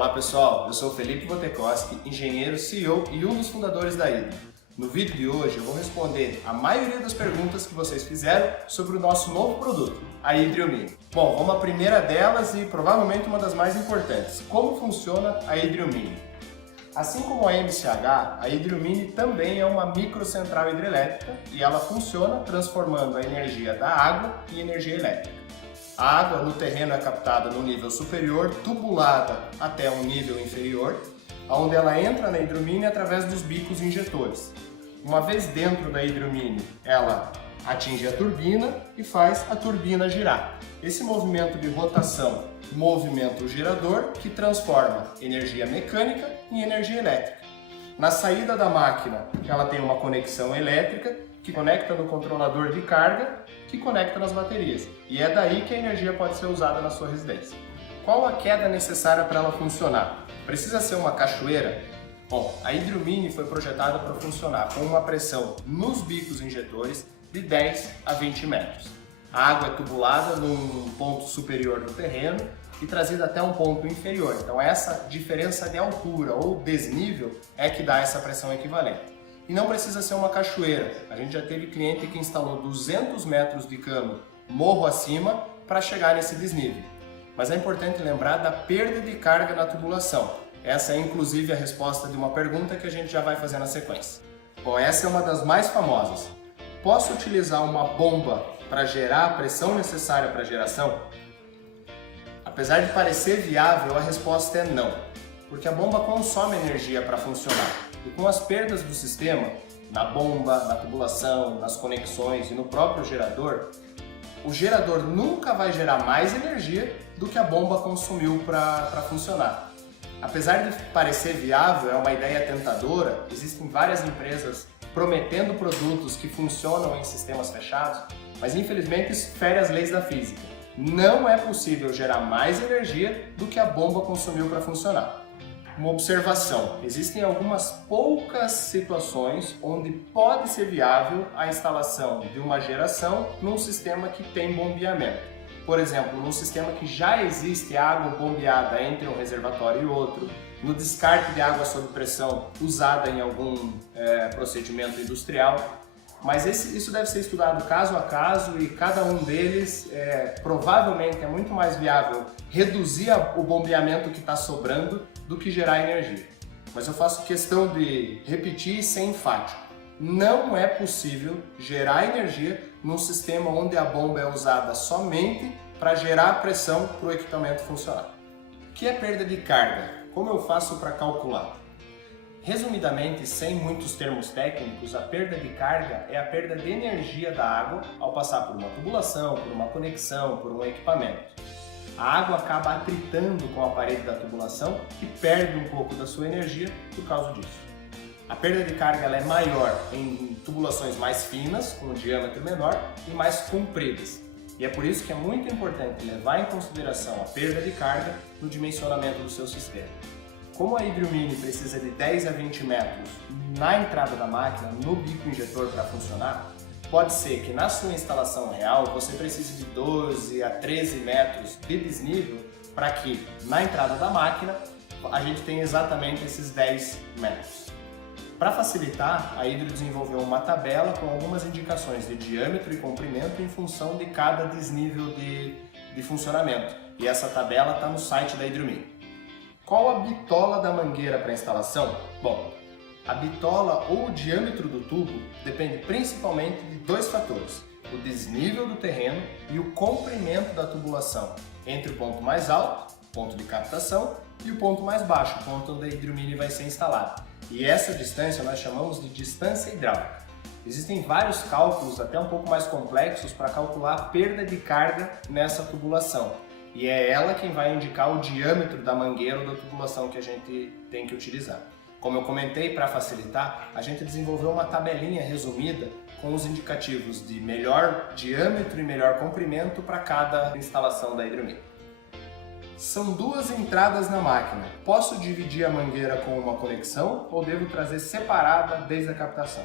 Olá pessoal, eu sou Felipe Botekoski, engenheiro, CEO e um dos fundadores da Hydro. No vídeo de hoje eu vou responder a maioria das perguntas que vocês fizeram sobre o nosso novo produto, a Hydro Mini. Bom, vamos à primeira delas e provavelmente uma das mais importantes. Como funciona a Hydro Mini? Assim como a MCH, a Hydro Mini também é uma microcentral hidrelétrica e ela funciona transformando a energia da água em energia elétrica. A água no terreno é captada no nível superior, tubulada até um nível inferior, onde ela entra na Hydro Mini através dos bicos injetores. Uma vez dentro da Hydro Mini, ela atinge a turbina e faz a turbina girar. Esse movimento de rotação movimenta o gerador, que transforma energia mecânica em energia elétrica. Na saída da máquina, ela tem uma conexão elétrica que conecta no controlador de carga, que conecta nas baterias. E é daí que a energia pode ser usada na sua residência. Qual a queda necessária para ela funcionar? Precisa ser uma cachoeira? Bom, a Hydro Mini foi projetada para funcionar com uma pressão nos bicos injetores de 10 a 20 metros. A água é tubulada num ponto superior do terreno e trazida até um ponto inferior. Então essa diferença de altura ou desnível é que dá essa pressão equivalente. E não precisa ser uma cachoeira. A gente já teve cliente que instalou 200 metros de cano morro acima para chegar nesse desnível. Mas é importante lembrar da perda de carga na tubulação. Essa é inclusive a resposta de uma pergunta que a gente já vai fazer na sequência. Bom, essa é uma das mais famosas. Posso utilizar uma bomba para gerar a pressão necessária para a geração? Apesar de parecer viável, a resposta é não, porque a bomba consome energia para funcionar. E com as perdas do sistema, na bomba, na tubulação, nas conexões e no próprio gerador, o gerador nunca vai gerar mais energia do que a bomba consumiu para funcionar. Apesar de parecer viável, é uma ideia tentadora, existem várias empresas prometendo produtos que funcionam em sistemas fechados, mas infelizmente isso fere as leis da física. Não é possível gerar mais energia do que a bomba consumiu para funcionar. Uma observação: existem algumas poucas situações onde pode ser viável a instalação de uma geração num sistema que tem bombeamento. Por exemplo, num sistema que já existe água bombeada entre um reservatório e outro, no descarte de água sob pressão usada em algum procedimento industrial. Mas isso deve ser estudado caso a caso e cada um deles provavelmente é muito mais viável reduzir o bombeamento que está sobrando do que gerar energia. Mas eu faço questão de repetir e ser enfático. Não é possível gerar energia num sistema onde a bomba é usada somente para gerar pressão para o equipamento funcionar. O que é perda de carga? Como eu faço para calcular? Resumidamente, sem muitos termos técnicos, a perda de carga é a perda de energia da água ao passar por uma tubulação, por uma conexão, por um equipamento. A água acaba atritando com a parede da tubulação e perde um pouco da sua energia por causa disso. A perda de carga ela é maior em tubulações mais finas, com um diâmetro menor e mais compridas. E é por isso que é muito importante levar em consideração a perda de carga no dimensionamento do seu sistema. Como a Hydro Mini precisa de 10 a 20 metros na entrada da máquina, no bico injetor para funcionar, pode ser que na sua instalação real você precise de 12 a 13 metros de desnível para que na entrada da máquina a gente tenha exatamente esses 10 metros. Para facilitar, a Hydro desenvolveu uma tabela com algumas indicações de diâmetro e comprimento em função de cada desnível de funcionamento. E essa tabela está no site da Hydro Mini. Qual a bitola da mangueira para instalação? Bom, a bitola ou o diâmetro do tubo depende principalmente de dois fatores: o desnível do terreno e o comprimento da tubulação entre o ponto mais alto, ponto de captação, e o ponto mais baixo, o ponto onde a Hydro Mini vai ser instalada. E essa distância nós chamamos de distância hidráulica. Existem vários cálculos, até um pouco mais complexos, para calcular a perda de carga nessa tubulação. E é ela quem vai indicar o diâmetro da mangueira ou da tubulação que a gente tem que utilizar. Como eu comentei, para facilitar, a gente desenvolveu uma tabelinha resumida com os indicativos de melhor diâmetro e melhor comprimento para cada instalação da Hydro Mini. São duas entradas na máquina. Posso dividir a mangueira com uma conexão ou devo trazer separada desde a captação?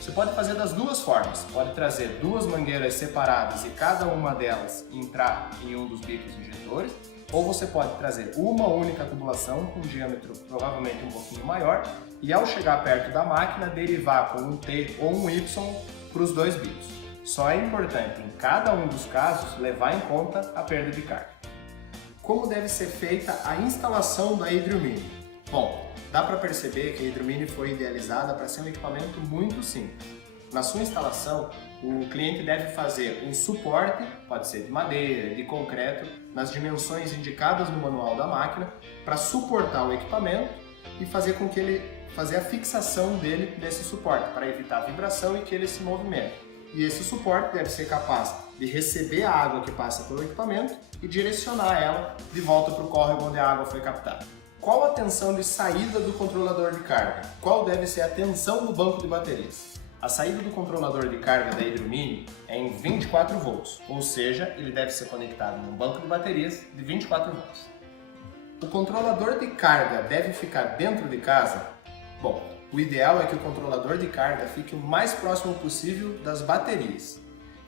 Você pode fazer das duas formas. Pode trazer duas mangueiras separadas e cada uma delas entrar em um dos bicos injetores, Ou você pode trazer uma única tubulação com um diâmetro provavelmente um pouquinho maior e ao chegar perto da máquina derivar com um T ou um Y para os dois bicos. Só é importante em cada um dos casos levar em conta a perda de carga. Como deve ser feita a instalação da Hydrio Mini? Bom, dá para perceber que a Hydrio Mini foi idealizada para ser um equipamento muito simples. Na sua instalação, o cliente deve fazer um suporte, pode ser de madeira, de concreto, nas dimensões indicadas no manual da máquina, para suportar o equipamento e fazer a fixação dele nesse suporte, para evitar a vibração e que ele se movimente. E esse suporte deve ser capaz de receber a água que passa pelo equipamento e direcionar ela de volta para o córrego onde a água foi captada. Qual a tensão de saída do controlador de carga? Qual deve ser a tensão do banco de baterias? A saída do controlador de carga da Hydrio Mini é em 24 volts, ou seja, ele deve ser conectado num banco de baterias de 24 volts. O controlador de carga deve ficar dentro de casa? Bom, o ideal é que o controlador de carga fique o mais próximo possível das baterias.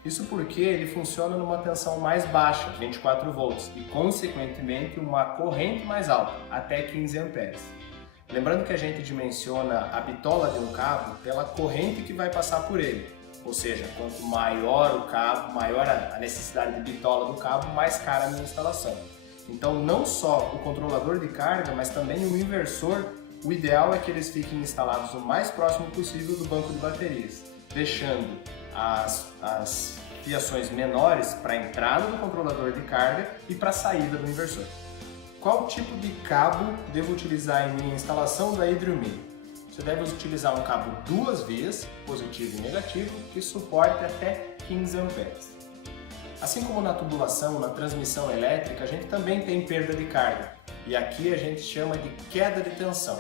Isso porque ele funciona numa tensão mais baixa, 24 volts, e consequentemente uma corrente mais alta, até 15 amperes. Lembrando que a gente dimensiona a bitola de um cabo pela corrente que vai passar por ele. Ou seja, quanto maior o cabo, maior a necessidade de bitola do cabo, mais cara a minha instalação. Então não só o controlador de carga, mas também o inversor, o ideal é que eles fiquem instalados o mais próximo possível do banco de baterias, deixando as fiações menores para a entrada do controlador de carga e para a saída do inversor. Qual tipo de cabo devo utilizar em minha instalação da Hydrio Mini? Você deve utilizar um cabo duas vias, positivo e negativo, que suporte até 15 amperes. Assim como na tubulação, na transmissão elétrica, a gente também tem perda de carga. E aqui a gente chama de queda de tensão.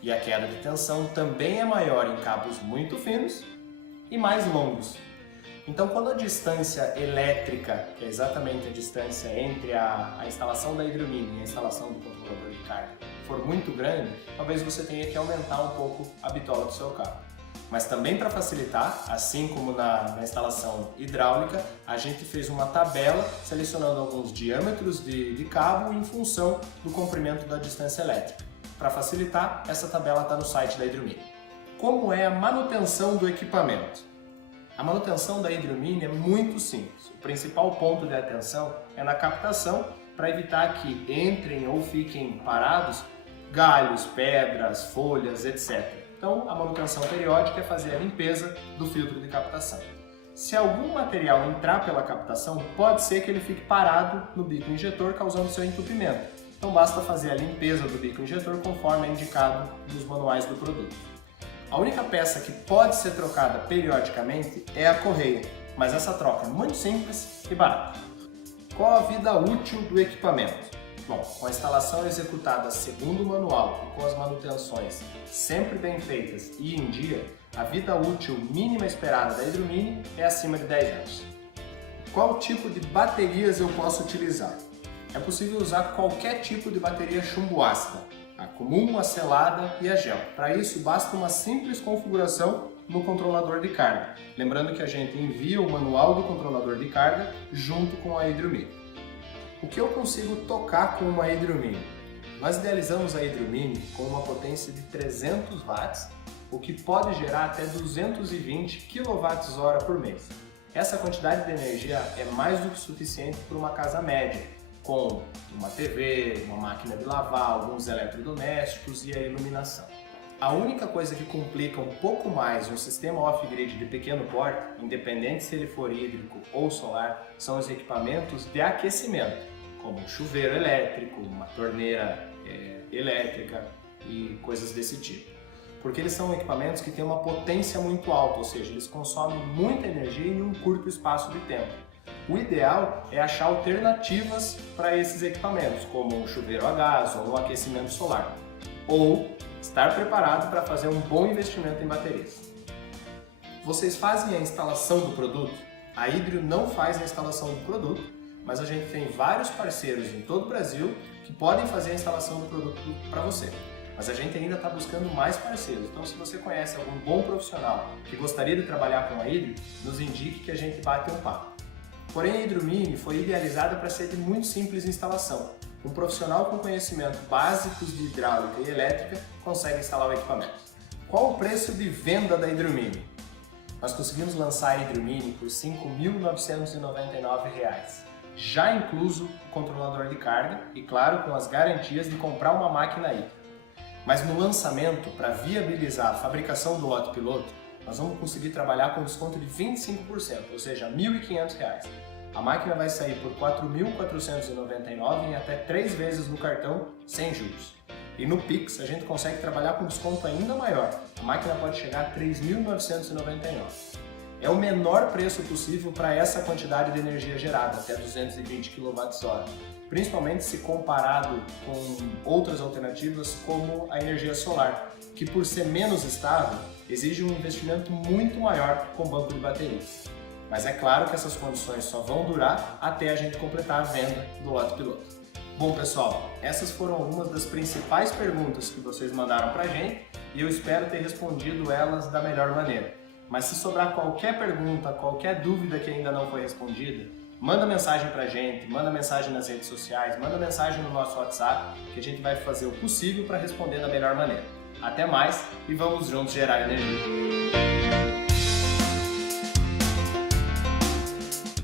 E a queda de tensão também é maior em cabos muito finos e mais longos. Então, quando a distância elétrica, que é exatamente a distância entre a instalação da Hydrio Mini e a instalação do controlador de carga, for muito grande, talvez você tenha que aumentar um pouco a bitola do seu cabo. Mas também para facilitar, assim como na instalação hidráulica, a gente fez uma tabela selecionando alguns diâmetros de cabo em função do comprimento da distância elétrica. Para facilitar, essa tabela está no site da Hydrio Mini. Como é a manutenção do equipamento? A manutenção da Hydrio Mini é muito simples. O principal ponto de atenção é na captação para evitar que entrem ou fiquem parados galhos, pedras, folhas, etc. Então, a manutenção periódica é fazer a limpeza do filtro de captação. Se algum material entrar pela captação, pode ser que ele fique parado no bico injetor, causando seu entupimento. Então, basta fazer a limpeza do bico injetor conforme é indicado nos manuais do produto. A única peça que pode ser trocada periodicamente é a correia, mas essa troca é muito simples e barata. Qual a vida útil do equipamento? Bom, com a instalação executada segundo o manual e com as manutenções sempre bem feitas e em dia, a vida útil mínima esperada da Hydrio Mini é acima de 10 anos. Qual tipo de baterias eu posso utilizar? É possível usar qualquer tipo de bateria chumbo ácida, a comum, a selada e a gel. Para isso, basta uma simples configuração no controlador de carga. Lembrando que a gente envia o manual do controlador de carga junto com a Hydrio Mini. O que eu consigo tocar com uma Hydrio Mini? Nós idealizamos a Hydrio Mini com uma potência de 300 watts, o que pode gerar até 220 kWh por mês. Essa quantidade de energia é mais do que suficiente para uma casa média, com uma TV, uma máquina de lavar, alguns eletrodomésticos e a iluminação. A única coisa que complica um pouco mais um sistema off-grid de pequeno porte, independente se ele for hídrico ou solar, são os equipamentos de aquecimento, como um chuveiro elétrico, uma torneira elétrica e coisas desse tipo. Porque eles são equipamentos que têm uma potência muito alta, ou seja, eles consomem muita energia em um curto espaço de tempo. O ideal é achar alternativas para esses equipamentos, como um chuveiro a gás ou um aquecimento solar, ou estar preparado para fazer um bom investimento em baterias. Vocês fazem a instalação do produto? A Hydrio não faz a instalação do produto, mas a gente tem vários parceiros em todo o Brasil que podem fazer a instalação do produto para você. Mas a gente ainda está buscando mais parceiros, então se você conhece algum bom profissional que gostaria de trabalhar com a Hydrio, nos indique que a gente bate um papo. Porém, a Hydrio Mini foi idealizada para ser de muito simples instalação. um profissional com conhecimento básicos de hidráulica e elétrica consegue instalar o equipamento. Qual o preço de venda da Hidromini? Nós conseguimos lançar a Hidromini por R$ 5.999, já incluso o controlador de carga e, claro, com as garantias de comprar uma máquina hídrica. Mas no lançamento, para viabilizar a fabricação do lote piloto, nós vamos conseguir trabalhar com desconto de 25%, ou seja, R$ 1.500. A máquina vai sair por R$ 4.499 em até 3 vezes no cartão, sem juros. E no Pix a gente consegue trabalhar com desconto ainda maior. A máquina pode chegar a R$ 3.999. É o menor preço possível para essa quantidade de energia gerada, até 220 kWh, principalmente se comparado com outras alternativas como a energia solar, que por ser menos estável, exige um investimento muito maior com banco de baterias. Mas é claro que essas condições só vão durar até a gente completar a venda do lote piloto. Bom pessoal, essas foram algumas das principais perguntas que vocês mandaram pra gente e eu espero ter respondido elas da melhor maneira. Mas se sobrar qualquer pergunta, qualquer dúvida que ainda não foi respondida, manda mensagem pra gente, manda mensagem nas redes sociais, manda mensagem no nosso WhatsApp que a gente vai fazer o possível para responder da melhor maneira. Até mais e vamos juntos gerar energia!